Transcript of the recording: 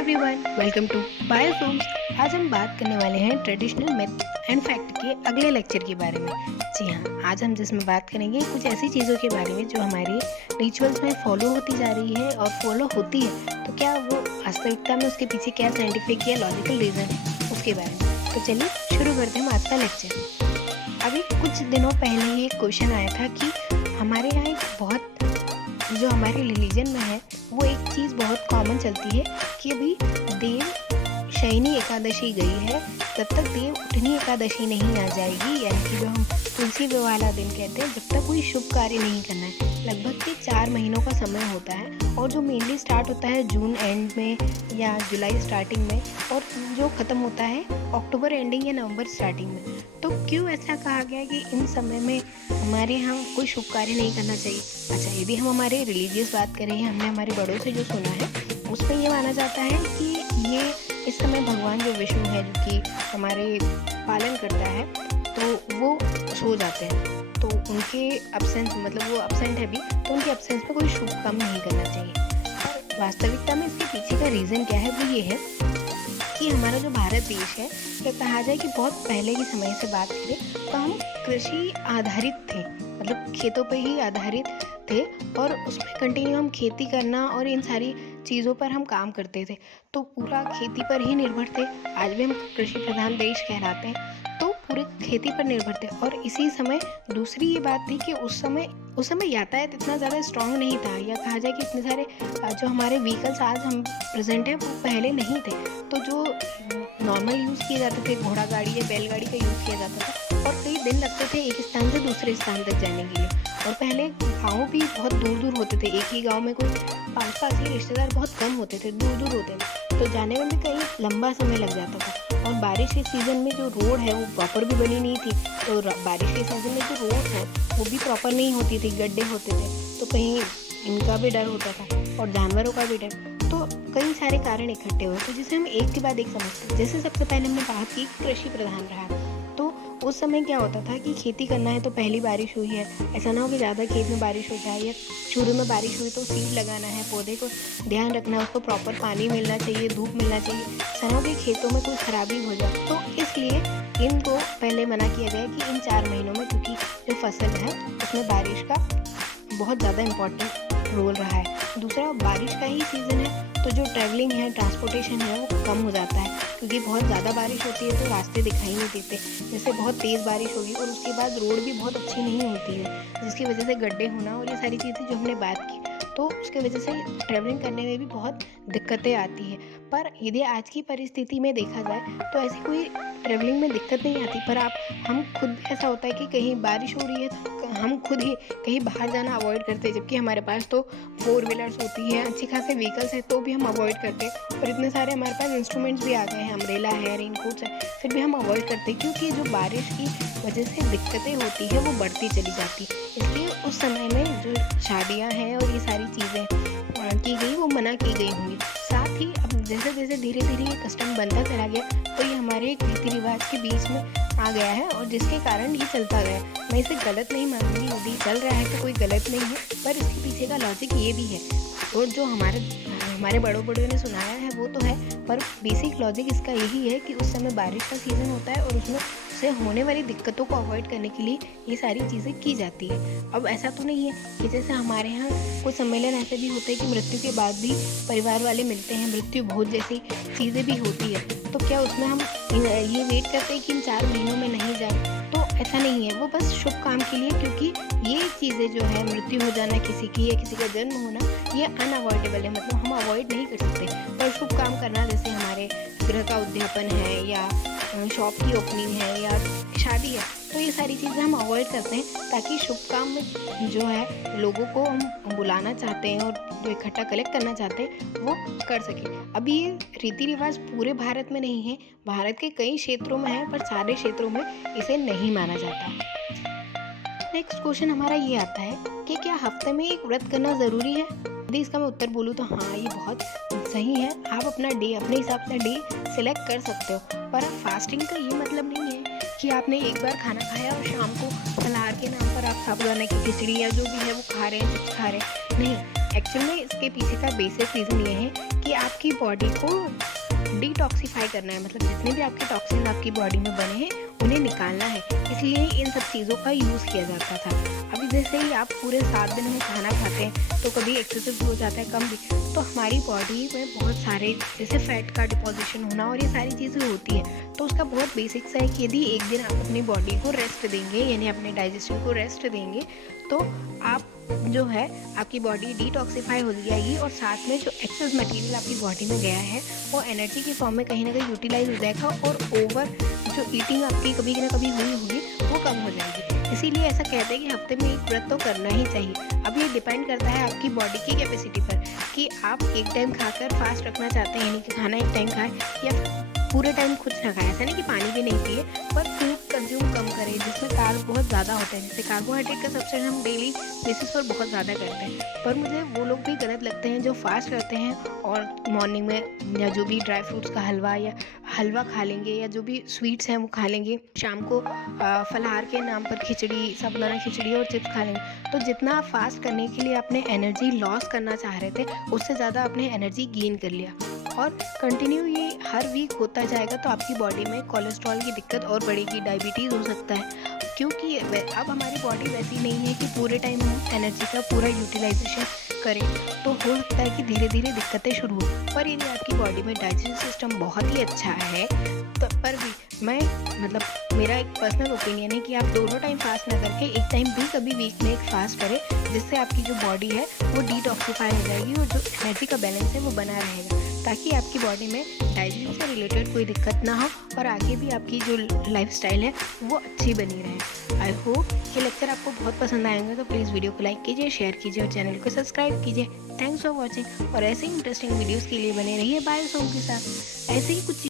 Everyone, welcome to बायोफूड्स। आज हम बात करने वाले हैं ट्रेडिशनल मिथ एंड फैक्ट के अगले लेक्चर के बारे में। जी हाँ, आज हम जिसमें बात करेंगे कुछ ऐसी चीज़ों के बारे में जो हमारे रिचुअल्स में फॉलो होती जा रही है और फॉलो होती है, तो क्या वो वास्तविकता में उसके पीछे क्या साइंटिफिक या लॉजिकल रीज़न है उसके बारे में। तो चलिए शुरू करते हैं आज का लेक्चर। अभी कुछ दिनों पहले ही एक क्वेश्चन आया था कि हमारे यहाँ एक बहुत जो हमारे रिलीजन में है वो एक चीज़ बहुत कॉमन चलती है कि अभी देव शयनी एकादशी गई है तब तक देव उठनी एकादशी नहीं आ जाएगी, यानी कि जो हम तुलसी वाला दिन कहते हैं, जब तक कोई शुभ कार्य नहीं करना है। लगभग के 4 महीनों का समय होता है और जो मेनली स्टार्ट होता है जून एंड में या जुलाई स्टार्टिंग में और जो ख़त्म होता है अक्टूबर एंडिंग या नवंबर स्टार्टिंग में। तो क्यों ऐसा कहा गया कि इन समय में हमारे यहाँ कोई शुभ कार्य नहीं करना चाहिए? अच्छा, यदि हम हमारे रिलीजियस बात करें, हमने हमारे बड़ों से जो सुना है उसमें ये माना जाता है कि ये इस समय भगवान जो विष्णु है, जो कि हमारे पालन करता है, तो वो सो जाते हैं। तो उनके अब्सेंस मतलब वो अब्सेंट है भी, तो उनके अब्सेंस में कोई शुभ काम नहीं करना चाहिए। और वास्तविकता में इसके पीछे का रीज़न क्या है, वो ये है कि हमारा जो भारत देश है, या कहा जाए कि बहुत पहले के समय से बात करें तो हम कृषि आधारित थे, मतलब खेतों पे ही आधारित थे और उसमें कंटिन्यू हम खेती करना और इन सारी चीज़ों पर हम काम करते थे। तो पूरा खेती पर ही निर्भर थे। आज भी हम कृषि प्रधान देश कहलाते हैं, तो पूरे खेती पर निर्भर थे। और इसी समय दूसरी ये बात थी कि उस समय यातायात इतना ज़्यादा स्ट्रांग नहीं था, या कहा जाए कि इतने सारे जो हमारे व्हीकल्स आज हम प्रेजेंट हैं वो पहले नहीं थे। तो जो नॉर्मल यूज़ किए जाते थे, घोड़ा गाड़ी या बैलगाड़ी का यूज़ किया जाता था और कई दिन लगते थे एक स्थान से दूसरे स्थान तक जाने के लिए। और पहले गाँव भी बहुत दूर दूर होते थे, एक ही गाँव में कोई 5-5 ही रिश्तेदार बहुत कम होते थे, दूर दूर होते थे, तो जाने में भी कई लंबा समय लग जाता था। और बारिश के सीज़न में जो रोड है वो प्रॉपर भी बनी नहीं थी, तो बारिश के सीज़न में जो रोड है वो भी प्रॉपर नहीं होती थी, गड्ढे होते थे, तो कहीं इनका भी डर होता था और जानवरों का भी डर। तो कई सारे कारण इकट्ठे हुए, तो जिसे हम एक के बाद एक समझते हैं। जैसे सबसे पहले हमने बात की कृषि प्रधान रहा, तो उस समय क्या होता था कि खेती करना है तो पहली बारिश हुई है, ऐसा ना हो कि ज़्यादा खेत में बारिश हो जाए, या शुरू में बारिश हुई तो सीड लगाना है, पौधे को ध्यान रखना है, उसको प्रॉपर पानी मिलना चाहिए, धूप मिलना चाहिए, ऐसा ना हो कि खेतों में कोई खराबी हो जाए। तो इसलिए इनको पहले मना किया गया कि इन 4 महीनों में, क्योंकि जो फसल है उसमें बारिश का बहुत ज़्यादा इम्पोर्टेंट रोल रहा है। दूसरा, बारिश का ही सीज़न है तो जो ट्रैवलिंग है, ट्रांसपोर्टेशन है, वो कम हो जाता है, क्योंकि बहुत ज़्यादा बारिश होती है तो रास्ते दिखाई नहीं देते। जैसे बहुत तेज़ बारिश होगी और उसके बाद रोड भी बहुत अच्छी नहीं होती है, जिसकी वजह से गड्ढे होना और ये सारी चीज़ें जो हमने बात की, तो उसके वजह से ट्रैवलिंग करने में भी बहुत दिक्कतें आती है। पर यदि आज की परिस्थिति में देखा जाए तो ऐसी कोई ट्रैवलिंग में दिक्कत नहीं आती, पर हम खुद भी ऐसा होता है कि कहीं बारिश हो रही है तो हम खुद ही कहीं बाहर जाना अवॉइड करते हैं, जबकि हमारे पास तो 4 व्हीलर्स होती हैं, अच्छी खासे व्हीकल्स हैं, तो भी हम अवॉइड करते हैं। और इतने सारे हमारे पास इंस्ट्रूमेंट्स भी आ गए हैं, अम्ब्रेला है, रेनकोट्स है, फिर भी हम अवॉइड करते हैं, क्योंकि जो बारिश की वजह से दिक्कतें होती है वो बढ़ती चली जाती। इसलिए उस समय में जो शादियाँ हैं और ये सारी चीज़ें की गई वो मना की गई होंगी। साथ ही अब जैसे जैसे धीरे धीरे ये कस्टम बनता चला गया, तो ये हमारे एक रीति रिवाज के बीच में आ गया है और जिसके कारण ये चलता गया। मैं इसे गलत नहीं मानूंगी, यदि चल रहा है तो कोई गलत नहीं है, पर इसके पीछे का लॉजिक ये भी है और जो हमारे बड़ों ने सुनाया है वो तो है, पर बेसिक लॉजिक इसका यही है कि उस समय बारिश का सीज़न होता है और उसमें से होने वाली दिक्कतों को अवॉइड करने के लिए ये सारी चीज़ें की जाती है। अब ऐसा तो नहीं है कि जैसे हमारे यहाँ कुछ सम्मेलन ऐसे भी होते हैं कि मृत्यु के बाद भी परिवार वाले मिलते हैं, मृत्यु भोज जैसी चीज़ें भी होती है, तो क्या उसमें हम ये वेट करते हैं कि इन 4 महीनों में नहीं जाए? तो ऐसा नहीं है, वो बस शुभ काम के लिए, क्योंकि ये चीज़ें जो है मृत्यु हो जाना किसी की या किसी का जन्म होना, ये अनअवॉइडेबल है, मतलब हम अवॉइड नहीं कर सकते। पर शुभ काम करना, जैसे हमारे गृह का उद्यापन है या शॉप की ओपनिंग है या शादी है, तो ये सारी चीज़ें हम अवॉइड करते हैं, ताकि शुभ काम में जो है लोगों को हम बुलाना चाहते हैं और जो इकट्ठा कलेक्ट करना चाहते हैं वो कर सके। अब ये रीति रिवाज पूरे भारत में नहीं है, भारत के कई क्षेत्रों में है, पर सारे क्षेत्रों में इसे नहीं माना जाता। नेक्स्ट क्वेश्चन हमारा ये आता है कि क्या हफ्ते में एक व्रत करना ज़रूरी है? यदि इसका मैं उत्तर बोलूँ तो हाँ, ये बहुत सही है। आप अपना डे अपने हिसाब से डे सिलेक्ट कर सकते हो, पर फास्टिंग का ये मतलब नहीं है कि आपने एक बार खाना खाया और शाम को फलाहार के नाम पर आप साबूदाना की खिचड़ी या जो भी है वो खा रहे हैं, कुछ खा रहे हैं। नहीं, एक्चुअल में इसके पीछे का बेसिक रीज़न ये है कि कि आपकी बॉडी को डिटॉक्सिफाई करना है, मतलब जितने भी आपके टॉक्सिन्स आपकी बॉडी में बने हैं उन्हें निकालना है, इसलिए इन सब चीज़ों का यूज़ किया जाता था। अभी जैसे ही आप पूरे 7 दिन में खाना खाते हैं तो कभी एक्सेसिव भी हो जाता है, कम भी, तो हमारी बॉडी में बहुत सारे जैसे फैट का डिपोजिशन होना और ये सारी चीज़ें होती हैं। तो उसका बहुत बेसिक सा है कि यदि एक दिन आप अपनी बॉडी को रेस्ट देंगे, यानी अपने डाइजेशन को रेस्ट देंगे, तो आप जो है आपकी बॉडी डिटॉक्सिफाई हो जाएगी और साथ में जो एक्सेस मटेरियल आपकी बॉडी में गया है वो एनर्जी की फॉर्म में कहीं ना कहीं यूटिलाइज हो जाएगा और ओवर जो ईटिंग आपकी कभी ना कभी हुई होगी वो कम हो जाएगी। इसीलिए ऐसा कहते हैं कि हफ्ते में एक व्रत तो करना ही चाहिए। अब ये डिपेंड करता है आपकी बॉडी की कैपेसिटी पर कि आप एक टाइम खाकर फास्ट रखना चाहते हैं, यानी कि खाना एक टाइम खाएं या पूरे टाइम कुछ ना खाएं। ऐसा नहीं कि पानी भी नहीं पिए, पर फूड कंज्यूम कम करें जिसमें कार्ब बहुत ज़्यादा होते हैं। जैसे कार्बोहाइड्रेट का सब्सटेंस हम डेली बेसिस पर बहुत ज़्यादा करते हैं, पर मुझे वो लोग भी गलत लगते हैं जो फास्ट करते हैं और मॉर्निंग में या जो भी ड्राई फ्रूट्स का हलवा या हलवा खा लेंगे या जो भी स्वीट्स हैं वो खा लेंगे, शाम को फलाहार के नाम पर खिचड़ी, साबुदाना खिचड़ी और चिप्स खा लेंगे। तो जितना आप फास्ट करने के लिए अपने एनर्जी लॉस करना चाह रहे थे उससे ज़्यादा आपने एनर्जी गेन कर लिया और कंटिन्यू ये हर वीक होता जाएगा तो आपकी बॉडी में कोलेस्ट्रॉल की दिक्कत और बढ़ेगी, डायबिटीज़ हो सकता है, क्योंकि अब हमारी बॉडी वैसी नहीं है कि पूरे टाइम हम एनर्जी का पूरा यूटिलाइजेशन करें। तो हो सकता है कि धीरे धीरे दिक्कतें शुरू हो, पर यदि आपकी बॉडी में डाइजेशन सिस्टम बहुत ही अच्छा है तो पर भी मैं मतलब मेरा एक पर्सनल ओपिनियन है कि आप दोनों टाइम फास्ट ना करके एक टाइम भी कभी वीक में एक फास्ट करें, जिससे आपकी जो बॉडी है वो डिटॉक्सिफाई हो जाएगी और जो एनर्जी का बैलेंस है वो बना रहेगा, ताकि आपकी बॉडी में डाइजेशन से रिलेटेड कोई दिक्कत ना हो और आगे भी आपकी जो लाइफस्टाइल है वो अच्छी बनी रहे। आई होप ये लेक्चर आपको बहुत पसंद आएंगे, तो प्लीज़ वीडियो को लाइक कीजिए, शेयर कीजिए और चैनल को सब्सक्राइब कीजिए। थैंक्स फॉर वॉचिंग और ऐसे ही इंटरेस्टिंग वीडियोज़ के लिए बने रहिए बायोसोम के साथ। ऐसे ही कुछ